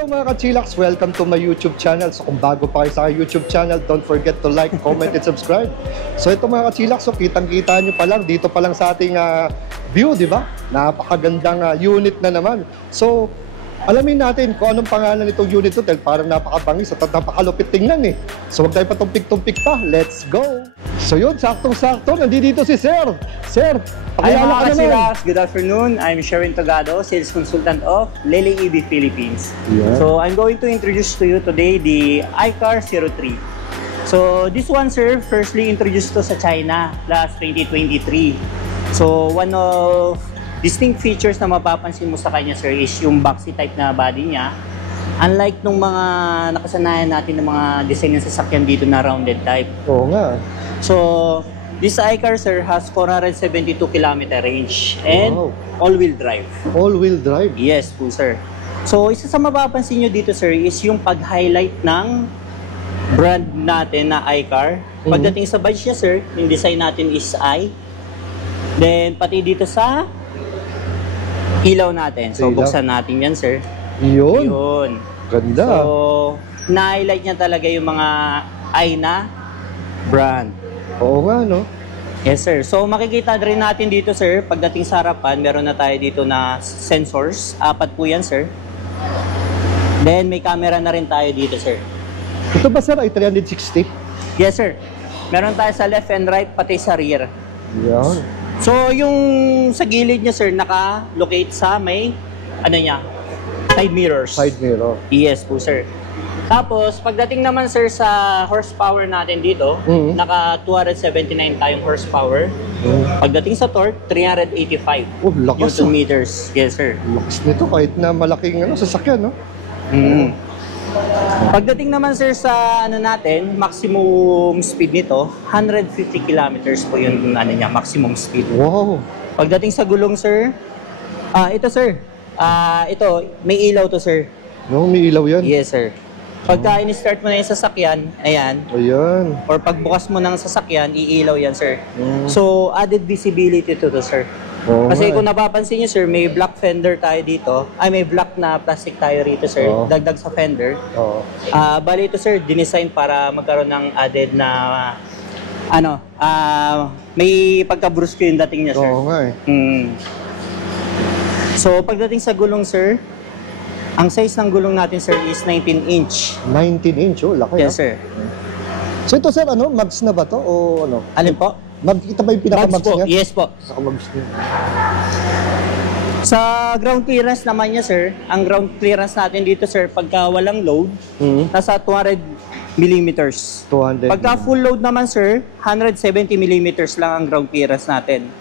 Hello mga ka-chillax! Welcome to my YouTube channel. So kung bago pa kayo sa YouTube channel, don't forget to like, comment, and subscribe. So ito mga ka-chillax, so kitang-kita nyo pa lang, dito pa lang sa ating view, di ba? Napakagandang unit na naman. So alamin natin kung anong pangalan nitong unit to, dahil parang napakabangis at napakalupit tingnan eh. So huwag tayo patumpik-tumpik pa, let's go! So yun, saktong-sakto, nandito si Sir. Sir, pakilala ka naman. Good afternoon. I'm Sherwin Togado, Sales Consultant of Lele EV Philippines. Yeah. So I'm going to introduce to you today the iCar 03. So this one, sir, firstly introduced to sa China last 2023. So one of distinct features na mapapansin mo sa kanya, sir, is yung boxy type na body niya. Unlike nung mga nakasanayan natin ng mga design ng sasakyan dito na rounded type. Oo nga. So this iCar, sir, has 472 km range and all-wheel drive. All-wheel drive? Yes po, sir. So isa sa mapapansin nyo dito, sir, is yung pag-highlight ng brand natin na iCar. Pagdating sa badge niya, sir, yung design natin is I. Then pati dito sa ilaw natin. So buksan natin yan, sir. Yun. Yun. Ganda. So na-highlight niya talaga yung mga I na brand. Oo nga, no? Yes, sir. So makikita rin natin dito, sir, pagdating sa harapan, meron na tayo dito na sensors. 4 po yan, sir. Then may camera na rin tayo dito, sir. Ito ba, sir, ay 360? Yes, sir. Meron tayo sa left and right, pati sa rear. Yan. So yung sa gilid niya, sir, naka-locate sa may, ano niya, side mirrors. Side mirror. Yes po, sir. Tapos, pagdating naman, sir, sa horsepower natin dito, naka 279 tayong horsepower. Pagdating sa torque, 385 lakas, Newton meters. Yes, sir. Lakas nito kahit na malaking sasakyan, no? Pagdating naman, sir, sa ano natin, maximum speed nito, 150 kilometers po yung ano niya, maximum speed. Wow. Pagdating sa gulong, sir, ito, sir, ito, may ilaw to, sir. No, may ilaw yan? Yes, sir. Pagka in-start mo na yung sasakyan, ayan. Ayan. Or pagbukas mo ng sasakyan, iilaw yan, sir. So, added visibility to sir. Kasi kung napapansin niyo, sir, may black fender tayo dito. Ay, may black na plastic tayo rito, sir. Dagdag sa fender. Bali ito, sir, dinesign para magkaroon ng added na, may pagka-brusque yung dating niya, sir. Oo nga eh. So, pagdating sa gulong, sir, ang size ng gulong natin, sir, is 19 inch. 19 inch? Oh, laki. Yes, sir. So ito, sir, mags na ba to o ano? Alin po? Kita ba yung pinaka-mags niya? Yes po. Pinaka-mags niya. Sa ground clearance naman niya, sir, ang ground clearance natin dito, sir, pagka walang load, nasa 200 millimeters. 200. Pagka full load naman, sir, 170 millimeters lang ang ground clearance natin.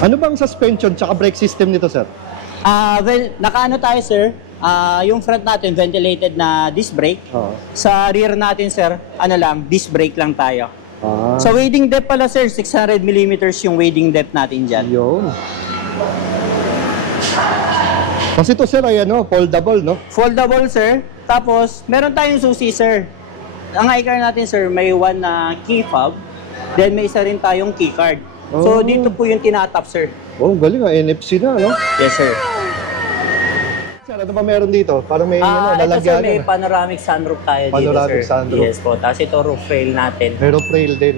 Ano bang suspension tsaka brake system nito, sir? Well, nakaano tayo, sir, yung front natin, ventilated na disc brake. Sa rear natin, sir, disc brake lang tayo. Sa wading depth pala, sir, 600 millimeters yung wading depth natin dyan. Yun. Kasi ito, sir, ay foldable, no? Foldable, sir. Tapos, meron tayong susi, sir. Ang iCar natin, sir, may one na key fob. Then, may isa rin tayong key card. So, dito po yung tinatap, sir. Oh, galing NFC na, no? Yes, sir. Sir, ano ba meron dito? Parang may lalagyan. Ito, sir, may panoramic sunroof tayo dito, sir. Panoramic sunroof. Yes po. Tapos ito, roof rail natin. May roof rail din.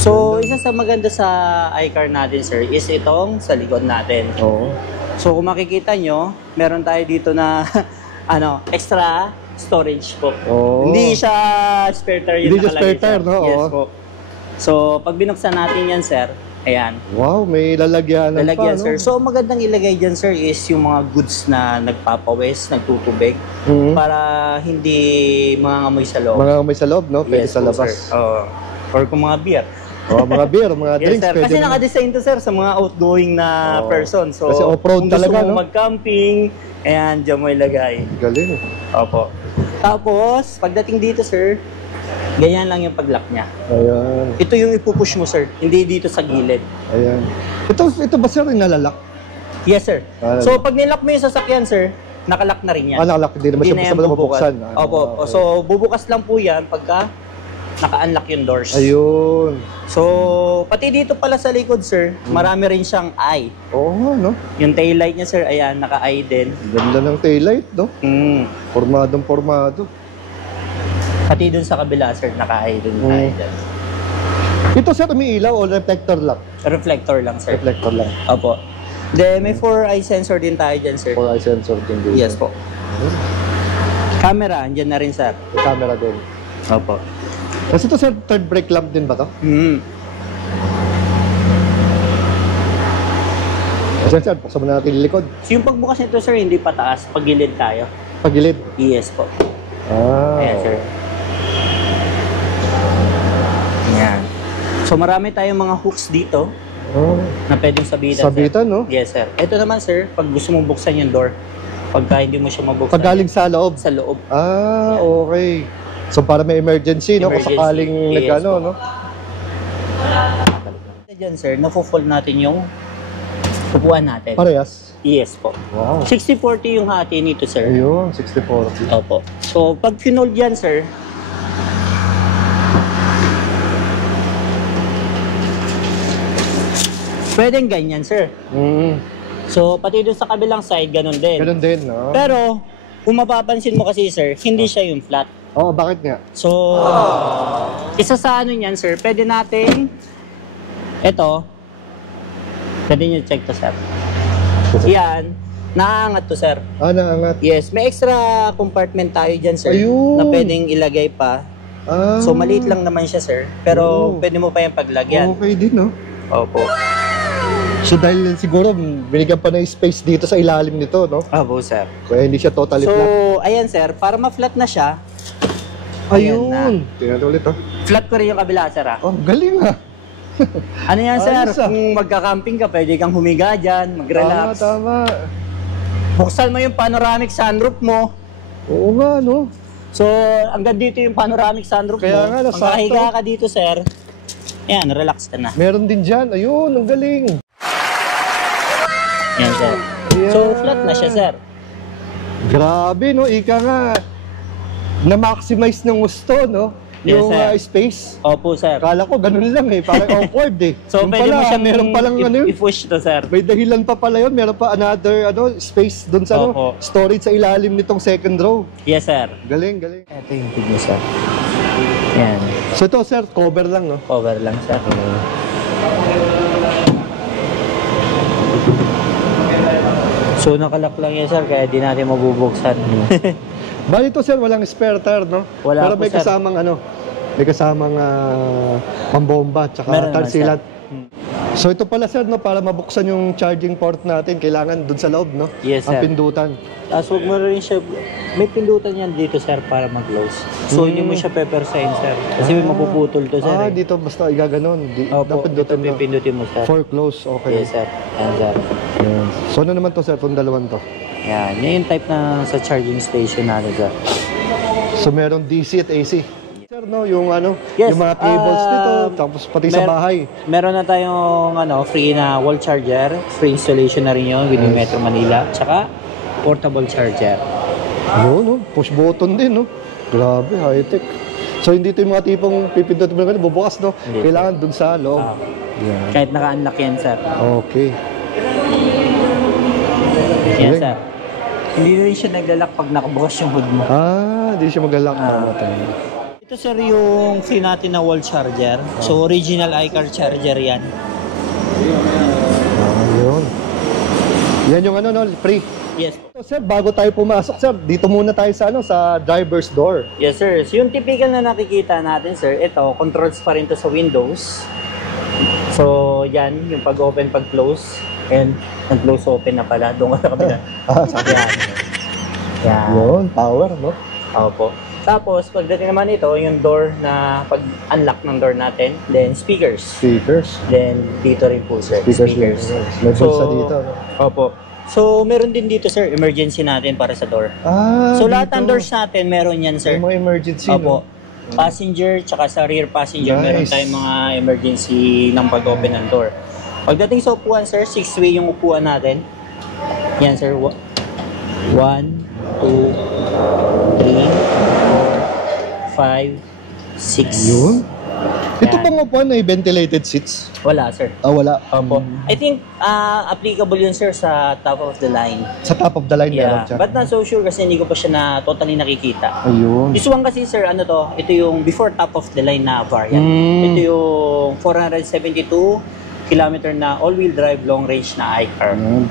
So, isa sa maganda sa iCar natin, sir, is itong sa likod natin. So, kung makikita nyo, meron tayo dito na extra storage po. Hindi siya spare tire yung nakalagay. Hindi siya spare tire, no? Yes po. So, pag binuksan natin yan, sir, ayan. Wow, may lalagyanan pa, sir. So, magandang ilagay dyan, sir, is yung mga goods na nagpapawis, nagtutubig, para hindi mangangamoy sa loob. Mangangamoy sa loob, no? Pwede sa labas. Sir. Or kung mga beer. Mga beer, mga drinks. Sir. Kasi naka-design to, sir, sa mga outgoing na person. So, kasi off-road talaga, no? Kung gusto mo mag-camping, ayan, dyan mo ilagay. Galing. Opo. Tapos, pagdating dito, sir, ganyan lang yung pag-lock niya. Ayan. Ito yung ipupush mo, sir. Hindi dito sa gilid. Ayan. Ito ba, sir, yung nalalak? Yes, sir. So, pag nilock mo yung sasakyan, sir, nakalock na rin yan. Nakalak. Hindi naman siya basta mabubuksan. Opo. So, bubukas lang po yan pagka naka-unlock yung doors. Ayun. So, pati dito pala sa likod, sir, marami rin siyang eye. Oo nga, no? Yung taillight niya, sir, ayan, naka-eye din. Ganda ng taillight, no? Formadong formado. Pati dun sa kabila, sir, naka-eye din. Eye din. Ito, sir, umiilaw o reflector lang? Reflector lang, sir. Reflector lang. Opo. Then, may 4-eye sensor din tayo dyan, sir. 4-eye sensor din dito. Yes po. Camera, andyan na rin, sir. May camera din. Opo. Kasi ito, sir, third brake lamp din ba to? Kasi, sir, buksan mo na natin yung likod. So, yung pagbukas nito, sir, hindi pataas. Pagilid tayo. Pagilid. Yes po. Ayan, sir. Yan. So, marami tayong mga hooks dito na pwedeng sabitan. Sabitan, no? Yes, sir. Ito naman, sir, pag gusto mong buksan yung door, pagka hindi mo siya mabuksan. Pag galing sa loob? Sa loob. Okay. So, para may emergency, no? Kung sakaling nag-ano, no? Diyan, sir, nafo-fold natin yung upuan natin. Parehas? Yes po. Wow. 60-40 yung hati nito, sir. Ayun, 60-40. Opo. So, pag finold yan, sir, pwedeng ganyan, sir. So, pati doon sa kabilang side, ganun din. Ganun din, no? Pero, kung mapapansin mo kasi, sir, hindi siya yung flat. Oo, bakit nga? So, isa sa ano niyan, sir, pwede natin, pwede nyo check to, sir. Yan, naangat to, sir. Naangat. Yes, may extra compartment tayo dyan, sir. Ayun. Na pwedeng ilagay pa. So, maliit lang naman siya, sir. Pero, pwede mo pa yung paglagyan. Okay din, no? Opo. So, dahil siguro, binigyan pa ng space dito sa ilalim nito, no? Opo, sir. Kaya hindi siya totally So, flat. ayan, sir, para ma-flat na siya, Ayun. Tingnan ulit, flat ko rin yung kabila, sir, ah. Oh, galing, Ano yan, sir? Ayos, ah. Kung magka-camping ka, pwede kang humiga dyan, mag-relax. Tama. Buksan mo yung panoramic sunroof mo. Oo nga, no? So, hanggang dito yung panoramic sunroof Kaya mo. nga, Pag nakahiga ka dito, sir, yan, relax ka na. Meron din dyan. Ayun, ang galing. Yan, sir. Ayan. So, flat na siya, sir. Grabe, no? Ika nga, na-maximize ng gusto, no? Yes, Yung sir. space. Opo, sir. Kala ko ganun lang parang awkward So, Yung pwede mo siyang meron palang i-push to, sir. may dahilan pa pala yun, meron pa another space doon sa Opo. storage sa ilalim nitong second row. Yes, sir. Galing, galing. Ito yung tip niya, sir. Yan. So ito, sir, cover lang, no? Cover lang, sir. So, nakalak lang yan, sir, kaya di natin mabubuksan. Bali ito, sir, walang spare tire, no? Wala Pero po, may sir. kasamang may kasamang pambomba at Meron saka naman, tarsilat. So ito pala, sir, no, para mabuksan yung charging port natin, kailangan dun sa loob, no? Yes, Ang sir. pindutan. Tapos huwag mo rin siya, may pindutan yan dito, sir, para mag-close. So, hindi mo siya pepper-sign, sir. Kasi may mapuputol to, sir. Dito basta igaganon. Opo, ito Napindutan na. pipindutin mo, sir. For close, okay. Yes, sir. Yan, sir. Yan. So ano naman to, sir, itong dalawang to? Yan. Yan yung type na sa charging station natin, sir. So meron DC at AC. Sir, no, yung Yes, yung mga cables nito, tapos pati sa bahay. Meron na tayong free na wall charger. Free installation na rin yun within Metro Manila. Tsaka portable charger. Yun, no? Push button din, no? Grabe, high-tech. So hindi ito yung mga tipong pipindot mo na bubukas, no? Hindi. Kailangan dun sa loob. Yan. Kahit naka-unlock yan, sir. Okay. Yan, Galing. sir. Hindi rin siya naglalak pag nakabukas yung hood mo. Hindi siya mag-lock. Ito, sir, yung free natin na wall charger. So, original iCar charger yan. Yun. Yan yung free. Yes. So, sir, bago tayo pumasok, sir, dito muna tayo sa sa driver's door. Yes, sir. So, yung typical na nakikita natin, sir, ito, controls pa rin to sa Windows. So, yan, yung pag-open, pag-close. And, nag-close open na pala. Doon ka sa kabila. Yan. Yan. Yun, power, no? Opo. Tapos, pagdating naman ito, yung door na pag-unlock ng door natin. Then, speakers. Speakers. Then, dito rin po, sir. Speakers. May bulsa dito, no? Opo. So, meron din dito, sir, emergency natin para sa door. So, lahat ng doors natin, meron yan, sir. Yung mga emergency, Opo. no? Passenger, tsaka sa rear passenger, Nice. meron tayong mga emergency ng pag-open ng door. Pagdating sa upuan, sir, 6-way yung upuan natin. Yan, sir. 1, 2, 3, 4, 5, Yun. Ito Yan. bang upuan ay ventilated seats? Wala, sir. Wala. Opo. I think applicable yun, sir, sa top of the line. Sa top of the line meron Yeah. siya. But not so sure kasi hindi ko pa siya na totally nakikita. Ayun. This one kasi, sir, ano to? Ito yung before top of the line na variant. Ito yung 472 kilometer na all-wheel drive long range na iCar. Ayun.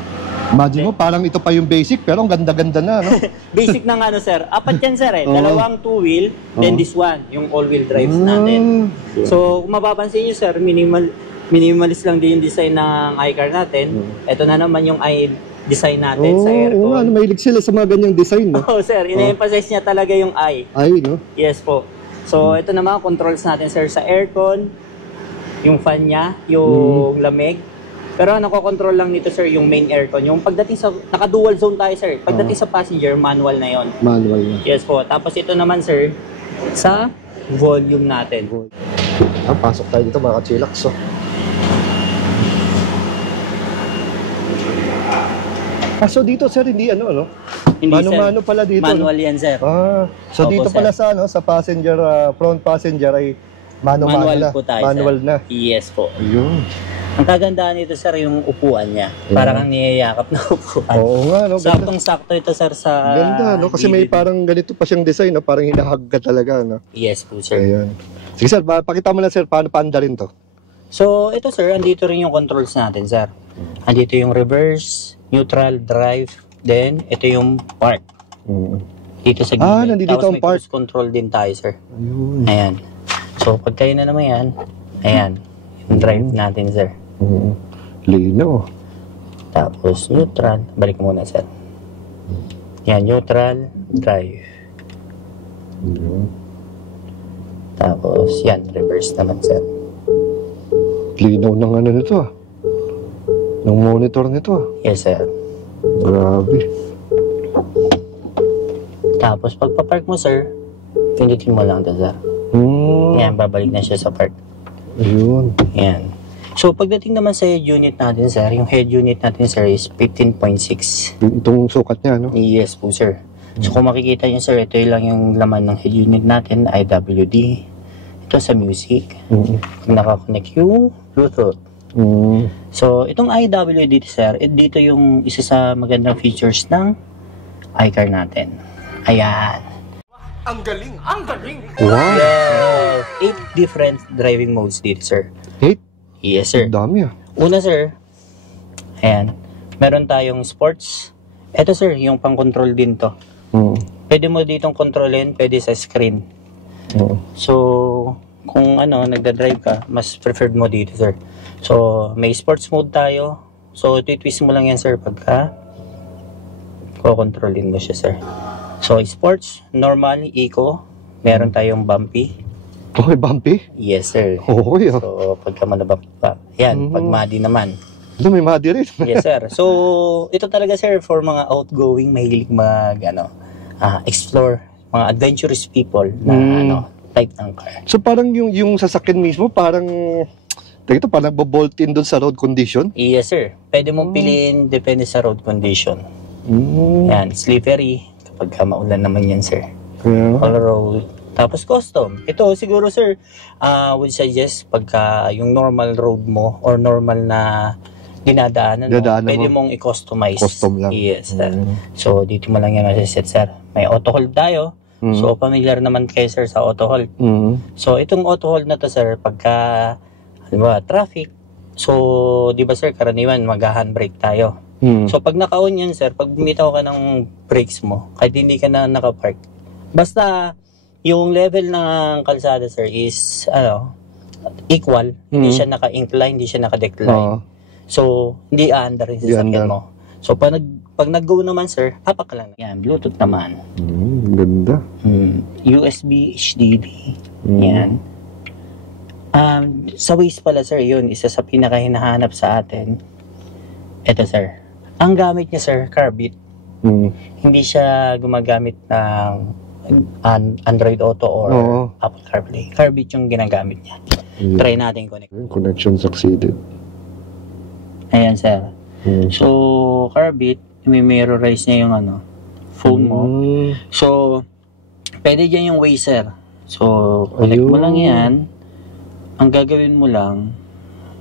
Imagine mo, parang ito pa yung basic, pero ang ganda-ganda na, no? Basic ng ano, sir. Apat yan, sir, eh. Oo. Dalawang two-wheel, then this one, yung all-wheel drives natin. So, kung mapapansin nyo, sir, minimalist lang din yung design ng iCar natin. Ito na naman yung design natin sa aircon. Oo, mahilig sila sa mga ganyang design, no? Oh, sir, ina-emphasize niya talaga yung I. Ay, no? Yes po. So, ito naman, controls natin, sir, sa aircon, yung fan niya, yung lamig. Pero ang nakokontrol lang nito, sir, yung main aircon. Yung pagdating sa, naka-dual zone tayo, sir. Pagdating sa passenger, manual na yon. Manual na. Yes po. Tapos ito naman, sir, sa volume natin. Pasok tayo dito, mga ka-chillax, oh. So dito, sir, hindi ano? Hindi, Mano-mano sir. pala dito. Manual yan, sir. So Opo, dito sir. pala sa passenger, front passenger ay manual na. po tayo, Manual sir. na. Yes po. Ayun. Ang kagandahan nito, sir, yung upuan niya. Parang ang niyayakap na upuan. Oo nga, no? Ganda. Saktong-sakto ito, sir, sa... Ganda, no? Kasi may gilid. parang ganito pa siyang design, no? Parang hinahag ka talaga, no? Yes po, sir. Ayan. Sige, sir, pakita mo na, sir, paano paanda rin to. So, ito, sir, andito rin yung controls natin, sir. Andito yung reverse, neutral, drive, then ito yung park. Dito sa gilid. nandito Tapos ang may park. cruise control din tayo, sir. Ayun. Ayan. So, pagka yun na naman yan, ayan, yung drive natin, sir. Lino. Tapos, neutral. Balik mo muna, sir. Yan, neutral, drive. Tapos, yan, reverse naman, sir. Lino ng ano nito, ah. Ng monitor nito, ah. Yes, sir. Grabe. Tapos, pagpa-park mo, sir, pindutin mo lang ito, sir. Yan, babalik na siya sa park. Ayun. Yan. So, pagdating naman sa head unit natin, sir, yung head unit natin, sir, is 15.6. Itong sukat niya, no? Yes po, sir. So, kung makikita nyo, sir, ito lang yung laman ng head unit natin, IWD. Ito sa music. Nakakonect yung Bluetooth. So, itong IWD, sir, dito yung isa sa magandang features ng iCar natin. Ayan. Ang galing! Ang galing! Wow! Yes. 8 different driving modes dito, sir. 8? Yes, sir. Ang dami, ah. Una, sir, ayan, meron tayong sports. Ito, sir, yung pang-control din to. Pwede mo ditong kontrolin, pwede sa screen. So, kung ano, nagda-drive ka, mas preferred mo dito, sir. So, may sports mode tayo. So, twist mo lang yan, sir, pagka ko-kontrolin mo siya, sir. So, sports, normal, eco, meron tayong bumpy. Okay, bumpy? Yes, sir. Okay, ah. So, pagka malabak pa. Yan, pag muddy naman. Ano, may madi rin. Yes, sir. So, ito talaga, sir, for mga outgoing, mahilig explore, mga adventurous people na, type ng car. So, parang yung sasakyan mismo, parang bobolt in doon sa road condition? Yes, sir. Pwede mong piliin, depende sa road condition. Yan, slippery, kapag maulan naman yan, sir. All road. Tapos custom. Ito siguro, sir, would suggest pagka yung normal road mo or normal na dinadaanan mo, pwede mong i-customize. Custom lang. Yes, sir. So, dito mo lang yan masiset, sir. May auto hold tayo. So, familiar naman kayo, sir, sa auto hold. So, itong auto hold na to, sir, pagka traffic. So, di ba, sir, karaniwan mag-handbrake tayo. So, pag naka-on yan, sir, pag bumitaw ka ng brakes mo, kahit hindi ka na nakapark, basta yung level ng kalsada, sir, is equal. Hindi siya naka-incline, hindi siya naka-decline. So, hindi aandar rin sa sakyan mo. So, pag nag-go naman, sir, tapak ka lang. Yan, Bluetooth naman. Ganda. USB, HDD. Yan. Sa Waze pala, sir, yun, isa sa pinakahinahanap sa atin. Ito, sir. Ang gamit niya, sir, CarBeat. Hindi siya gumagamit ng Android Auto or Apple CarPlay. CarBeat yung ginagamit niya. Try natin connect. Connection succeeded. Ayan, sir. So, CarBeat, mirrorize niya yung phone mo. So, pwede dyan yung Waze, sir. So, connect mo Ayun. lang yan. Ang gagawin mo lang,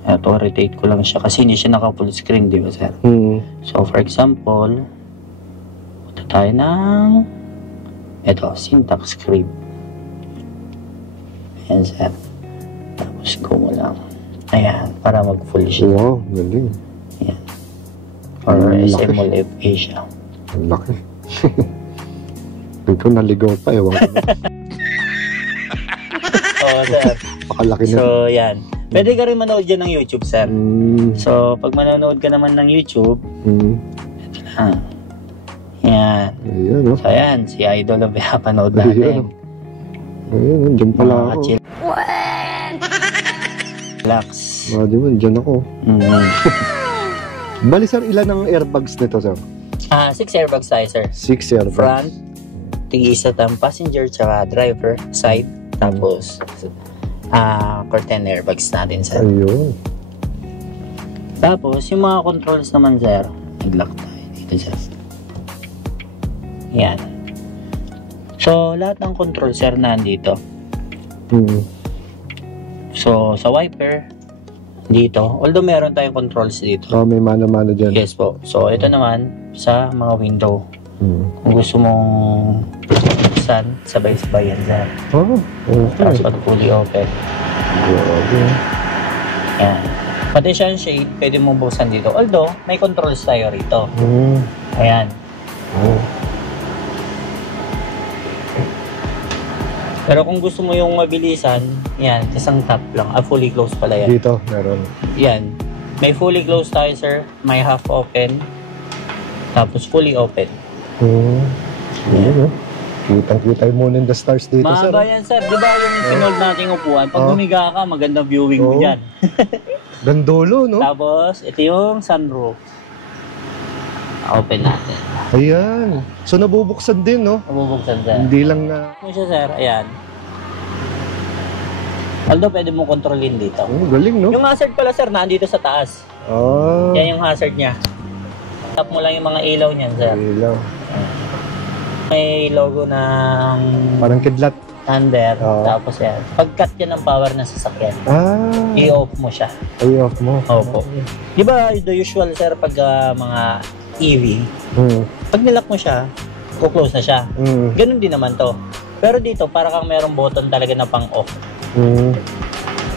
eto, rotate ko lang siya kasi hindi siya naka-full screen, di ba, sir? So, for example, punta tayo ng, eto, syntax script. Ayan, sir. Tapos, go mo lang. Ayan, para mag-full siya. Wow, galing. Ayan. Or Ang laki. SML FA siya. Ang laki. Ikaw naligaw pa, ewan ko. Oo, sir. Pakalaki na. So, yan. Pwede ka rin manood dyan ng YouTube, sir. So, pag manonood ka naman ng YouTube, ito lang. Yan. Ayan, oh. So, ayan. Si Idol ang pinapanood Ayan, natin. Ayan, dyan pala Mga ako. chill. Relax. Di ba, dyan ako. Mm. Bali, sir, ilan ang airbags nito, sir? 6 airbags tayo, sir. 6 airbags. Front, tig-isa tang passenger, tsaka driver, side, tapos curtain airbags natin, sir. Ayun. Tapos, yung mga controls naman, sir, nag-lock tayo dito, sir. Yan. So, lahat ng control, sir, nandito. So, sa wiper, dito. Although, meron tayong controls dito. Oh, may mano-mano dyan. Yes po. So, ito naman, sa mga window. Kung gusto mong buksan, sabay-sabay yan, sir. Oh, Tapos, okay. pag fully open. Grabe. Yan. Pati siya yung shade, pwede mong buksan dito. Although, may controls tayo rito. Ayan. Oh. Pero kung gusto mo yung mabilisan, yan, isang tap lang. Fully closed pala yan. Dito, meron. Yan. May fully closed tayo, sir. May half open. Tapos fully open. Ayun, oh. Kitang-kita yung Moon and the Stars dito, sir. Mahaba yan, sir. Di ba yung pinold nating upuan? Pag Oh. humiga ka, magandang viewing mo Oh. dyan. Gandolo, no? Tapos, ito yung sunroof. Open natin. Ayan. So, nabubuksan din, no? Mabubuksan, sir. Hindi lang na... Ano siya, sir? Ayan. Although, pwede mo kontrolin dito. Oh, galing, no? Yung hazard pala, sir, nandito sa taas. Ah. Yan yung hazard niya. Tap mo lang yung mga ilaw niyan, sir. Ilaw. May logo ng Parang kidlat. Thunder. Oo. Tapos yan. Pag-cut yan ng power ng sasakyan, Ah. i-off mo siya. Ay, off mo. Opo. Di ba the usual, sir, pag mga EV, pag nilock mo siya, kuklose na siya. Ganun din naman to. Pero dito, para kang merong button talaga na pang-off.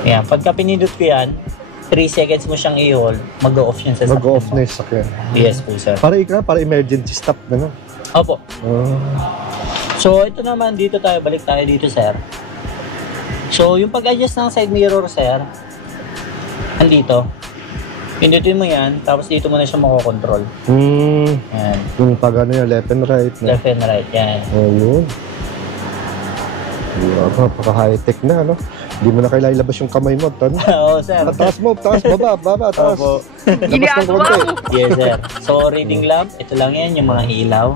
Yan. Pagka pinindot ko yan, 3 seconds mo siyang i-hold, mag-off yan sa sasakyan. Mag-off na yung sakyan. Yes po, sir. Para emergency stop na, no? Opo. So, ito naman, dito tayo, balik tayo dito, sir. So, yung pag-adjust ng side mirror, sir, andito. Pindutin mo yan, tapos dito mo na siya makokontrol. Yan. Yung pag ano yun, left and right. No? Left and right, yan. Oh, yun. Napaka-high-tech na, no? Hindi mo na kailangan ilabas yung kamay mo. Oo, sir. Taas mo, taas, baba, taas. Opo. Labas ng konti. Yes, sir. So, reading lamp, ito lang yan, yung mga ilaw.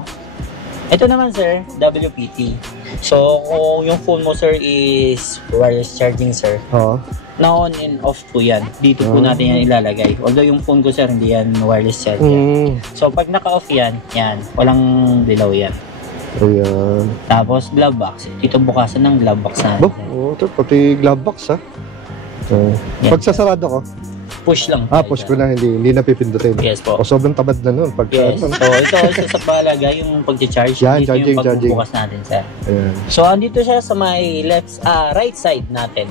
Ito naman, sir, WPT. So, kung yung phone mo, sir, is wireless charging, sir, Oo. na on and off po yan. Dito po natin yan ilalagay. Although yung phone ko, sir, hindi yan wireless charging. So, pag naka-off yan, yan, walang dilaw yan. Ayan. Tapos, glove box. Dito bukasan ng glove box natin. Ito, pati glove box, ha? Yan. Pag sasarado ko, Push lang. push ko na, hindi na pipindutin. Yes po. O sobrang tamad na nun. Pag, Yes. So, ito isa sa palaga, yung pag-charge. Yan, Dito charging, yung pagbubukas natin, sir. Ayan. So, andito siya sa may right side natin.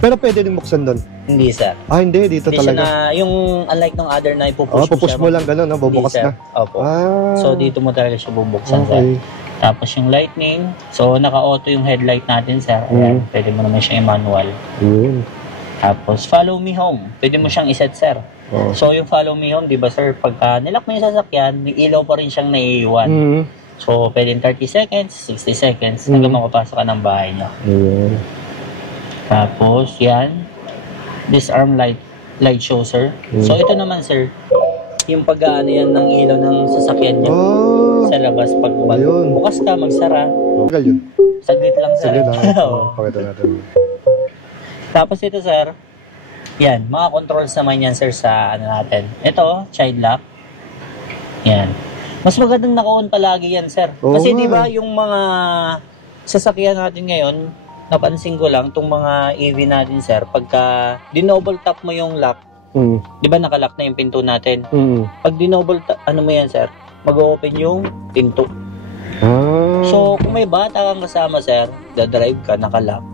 Pero pwede din buksan doon. Hindi, sir. Hindi, dito Hindi siya talaga. na, yung unlike ng other na ipupush Pupush mo lang gano'n, no? Bubukas Hindi, na. sir. Opo. Ah. So, dito mo talaga siya bubuksan, sir. Okay. Tapos yung lightning. So, naka-auto yung headlight natin, sir. Ayan, pwede mo naman siya i-manual. Yun. Tapos, follow me home. Pwede mo siyang iset, sir. Oh. So, yung follow me home, di ba, sir, pagka nilak mo yung sasakyan, may ilaw pa rin siyang naiiwan. So, pwede 30 seconds, 60 seconds, hanggang makapasok ka ng bahay niyo. Ayan. Tapos, yan. Disarm light show, sir. So, ito naman, sir, yung pag-ano yan ng ilaw ng sasakyan niyo sa labas. Pag Ayun. bukas ka, magsara. Tagal yun. Saglit lang, sir. Sige lang. Oo. Pakita natin. Tapos ito, sir, yan, mga controls naman yan, sir, sa ano natin. Ito, child lock. Yan. Mas magandang naka-on palagi yan, sir. Oo Kasi nga di ba yung mga sasakyan natin ngayon, napansin ko lang, itong mga EV natin, sir, pagka dinoble tap mo yung lock, di ba nakalock na yung pinto natin? Pag dinoble tap, ano mo yan, sir, mag-open yung pinto. So, kung may bata kang kasama, sir, dadrive ka, nakalock,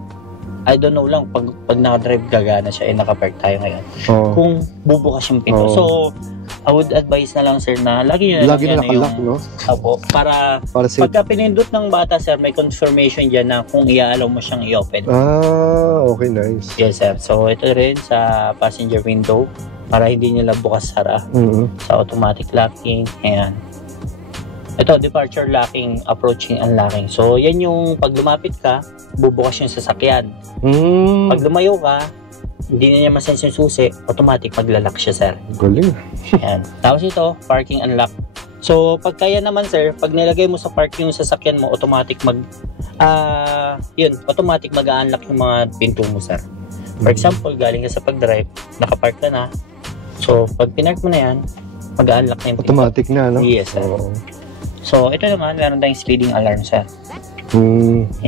I don't know lang, pag nakadrive gagana siya, nakapark tayo ngayon. Kung bubukas yung pinto. So, I would advise na lang, sir, na lagi nyo na nakalock, no? Opo, para pagka pinindot ng bata, sir, may confirmation dyan na kung i-allow mo siyang i-open. Okay, nice. Yes, sir. So, ito rin sa passenger window para hindi nila bukas-sara. Sa automatic locking. Ayan. Ito, departure locking, approaching, unlocking. So, yan yung pag lumapit ka, bubukas yung sasakyan. Pag lumayo ka, hindi na niya masense yung susi, automatic maglalak siya, sir. Galing. Yan. Tapos ito, parking unlock. So, pag kaya naman, sir, pag nilagay mo sa parking yung sasakyan mo, automatic automatic mag-unlock yung mga pinto mo, sir. For example, galing ka sa pag-drive, nakapark ka na. So, pag pinark mo na yan, mag-unlock na yung pinto. Automatic na, no? Yes, sir. So, ito naman, meron tayong speeding alarm, sir.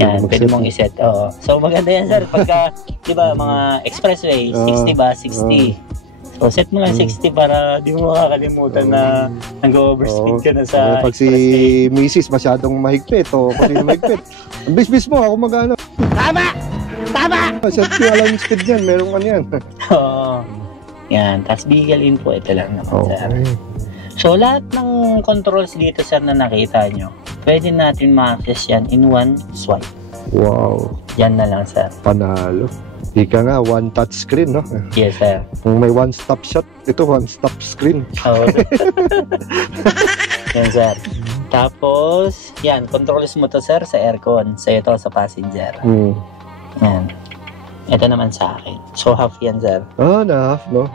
Yan, pwede mong iset. So, maganda yan, sir. Pagka, di ba, mga expressway, 60 ba? 60. So, set mo lang 60 para di mo makakalimutan na nag-overspeed ka na sa pag expressway. si Mrs. masyadong mahigpit o kung sino mahigpit. Ang bis mo, ako magano. Tama! Tama! Set ko alam yung speed yan, meron ka yan. Oo. Yan, tapos vehicle info, ito lang naman, sir. So, lahat ng controls dito, sir, na nakita nyo, pwede natin ma-access yan in one swipe. Wow. Yan na lang, sir. Panalo. Di ka nga, one touch screen, no? Yes, sir. Kung may one-stop shot, ito one-stop screen. Oo. Yan, sir. Tapos, yan, controls mo to, sir, sa aircon. Sa ito, sa passenger. Yan. Ito naman sa akin. So, half yan, sir. Na-half, no?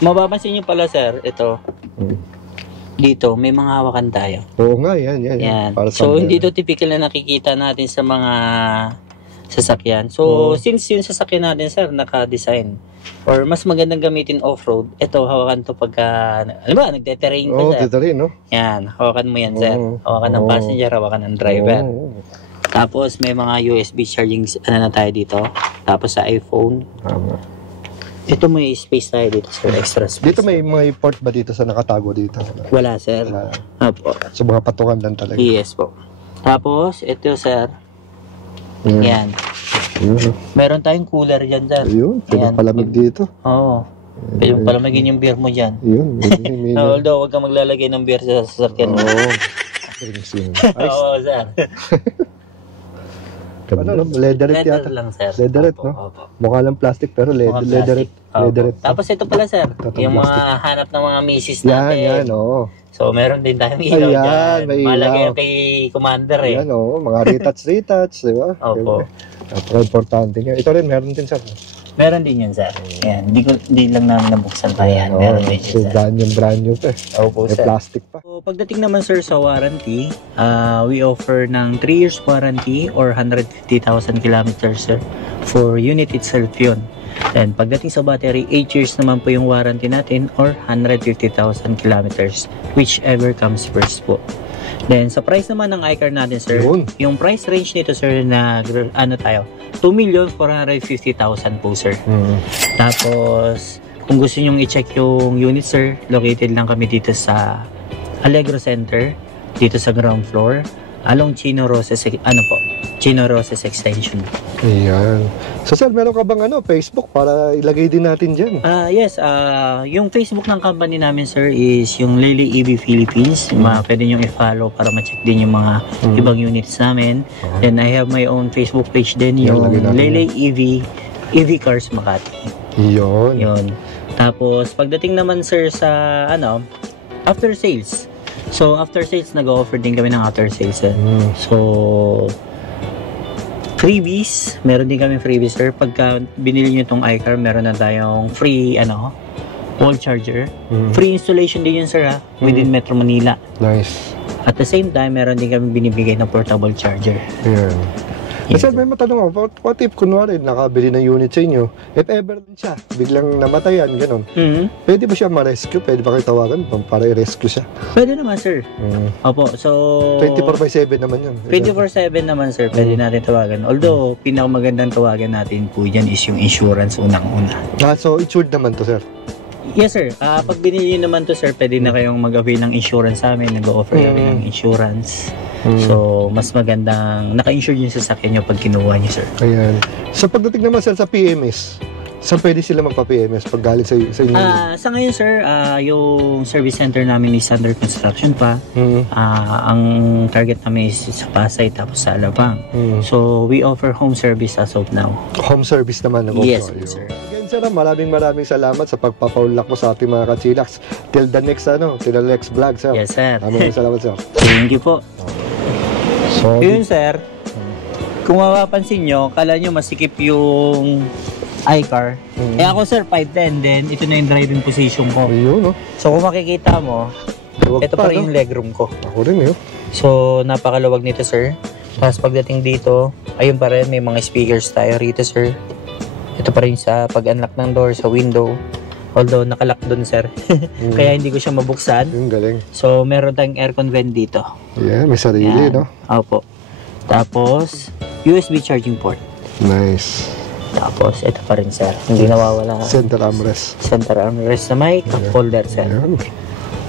Mapapansin nyo pala, sir, ito. Dito, may mga hawakan tayo. Oo nga, yan. Para so, hindi to typical na nakikita natin sa mga sasakyan. So, since yung sasakyan natin, sir, naka-design or mas magandang gamitin off-road, ito, hawakan to pagka, ano ba, nagte-terrain ka, sir. Terrain, no? Yan, hawakan mo yan, sir. Hawakan ng passenger, hawakan ng driver. Tapos, may mga USB charging, na tayo dito. Tapos, sa iPhone. Ito may space tayo dito, sir. Extra space. Dito may port ba dito sa nakatago dito? Wala, sir. Opo. So, mga patungan lang talaga. Yes po. Tapos, ito, sir. Yan. Meron tayong cooler dyan, sir. Ayun, pwede palamig dito. Oo. Pwede palamigin yung beer mo dyan. Yun. Although, huwag kang maglalagay ng beer sa sasakyan mo. Oo, sir. Leatherette yata. Lang, sir. Leatherette, no? Opo. Mukha lang plastic pero leatherette. Tapos ito pala, sir. Yung mga hanap ng mga misis natin. Yan, oo. So, meron din tayong ilaw dyan. May ilaw. Malagay yung kay Commander, eh. Yan, oo. Mga retouch, di ba? Opo. Importante yan. Ito rin, meron din, sir. Meron din yun, sir. Yan. Hindi lang namin nabuksan pa yan. Meron din yun, sir. Brand new pa. Opo, may sir. Plastic pa. So, pagdating naman, sir, sa warranty, we offer ng 3 years warranty or 150,000 kilometers, sir, for unit itself yun. Then, pagdating sa battery, 8 years naman po yung warranty natin or 150,000 kilometers, whichever comes first po. Then, sa price naman ng iCar natin, sir, yung price range nito, sir, na tayo, 2,450,000 po, sir. Tapos, kung gusto nyong i-check yung unit, sir, located lang kami dito sa Allegro Center, dito sa ground floor, along Chino Roses Extension. Ayan. So, sir, meron ka bang Facebook para ilagay din natin dyan? Yes, yung Facebook ng company namin, sir, is yung Lele EV Philippines. Pwede nyo i-follow para ma-check din yung mga ibang units namin. Then, I have my own Facebook page din, yung Lele EV Cars Makati. Yun. Tapos, pagdating naman, sir, sa, after sales. So, after sales, nag-offer din kami ng after sales, sir. So, freebies, meron din kami freebies, sir. Pagka binili nyo itong iCar, meron na tayong free, wall charger. Free installation din yun, sir, within Metro Manila. Nice. At the same time, meron din kami binibigay ng portable charger. Yeah. Yes, Kasi may matanong ako, what if kunwari nakabili ng unit sa inyo, if ever siya, biglang namatayan, gano'n, pwede ba siya ma-rescue? Pwede ba kayo tawagan para i-rescue siya? Pwede naman, sir. Opo, so 24/7 naman yun. 24/7 naman, sir, pwede natin tawagan. Although, pinakamagandang tawagan natin po dyan is yung insurance unang-una. So insured naman to, sir? Yes, sir. Pag binili nyo naman to, sir, pwede na kayong mag-avail ng insurance sa amin. Nag-offer kami ng insurance. So, mas magandang naka-insure yung sasakyan nyo pag kinuha nyo, sir. Ayan. So pagdating naman, sir, sa PMS, saan pwede sila magpa-PMS pag galing sa inyo? Sa ngayon, sir, yung service center namin is under construction pa. Ang target namin is sa Pasay tapos sa Alabang. So, we offer home service as of now. Home service naman. Yes, sir. Again, sir, maraming salamat sa pagpapaulak mo sa ating mga kachilaks. Till the next vlog, sir. Yes, sir. Maraming salamat, sir. Thank you po. So, Yun, sir. Kung mapapansin nyo, kala nyo masikip yung iCar. Ako, sir, 5'10", then ito na yung driving position ko. ayun, no? So, kung makikita mo, ito pa rin yung legroom ko. Ako rin, yun. So, napakalawag nito, sir. Tapos pagdating dito, ayun pa rin, may mga speakers tayo rito, sir. Ito pa rin sa pag-unlock ng door, sa window. Although, nakalock dun, sir. Kaya hindi ko siya mabuksan. Yung galing. So, meron tayong aircon vent dito. Yeah, may sarili, Yan. no? Opo. Tapos, USB charging port. Nice. Tapos, ito pa rin, sir. Hindi nawawala. Center armrest. Center armrest na may cup holder, sir. Ayan.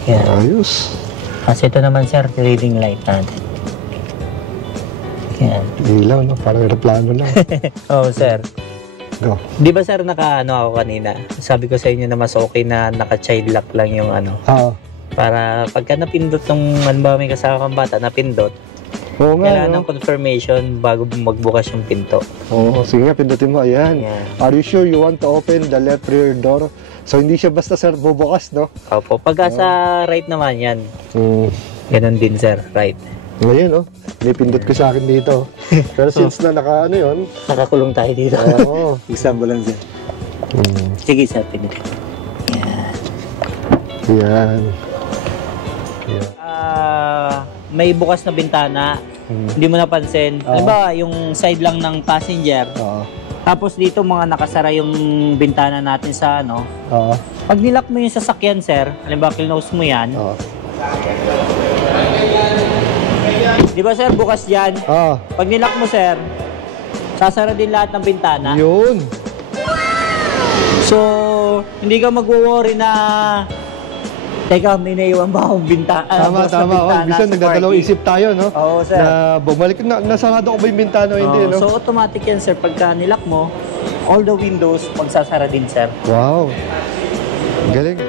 Yan. Ayos. Kasi ito naman, sir, reading light natin. Yan. Ilaw, no? Parang aeroplano lang. Oh, sir. Go. Di ba, sir, ako kanina? Sabi ko sa inyo na mas okay na naka-child lock lang yung para pagka napindot ng, may kasama kang bata, napindot, Oo nga, kailangan no? ng confirmation bago magbukas yung pinto. Oo, sige nga, pindutin mo. Ayan. Yan. Are you sure you want to open the left rear door? So, hindi siya basta, sir, bubukas, no? Opo. Pagka sa right naman yan, ganun din, sir, right. Ngayon, no? Pinipindot ko sa akin dito. Pero since na yun? Nakakulong tayo dito. Oo. Example lang, sir. Sige, sir, pinito. Yan. May bukas na bintana. Hindi mo napansin. Halimbawa, yung side lang ng passenger. Tapos dito mga nakasara yung bintana natin sa Pag nilock mo yung sasakyan, sir, halimbawa close mo yan. Di ba, sir, bukas yan? Pag nilock mo, sir, sasara din lahat ng bintana. Yun. So, hindi ka magwo-worry na teka, may naiwan ba akong bintana? Tama. Minsan nagdadalawang isip tayo, no? Oo, sir. Na bumalik, nasarado ko ba yung bintana o hindi, no? So, automatic yan, sir. Pagka nilock mo, all the windows, magsasara din, sir. Wow. Galing.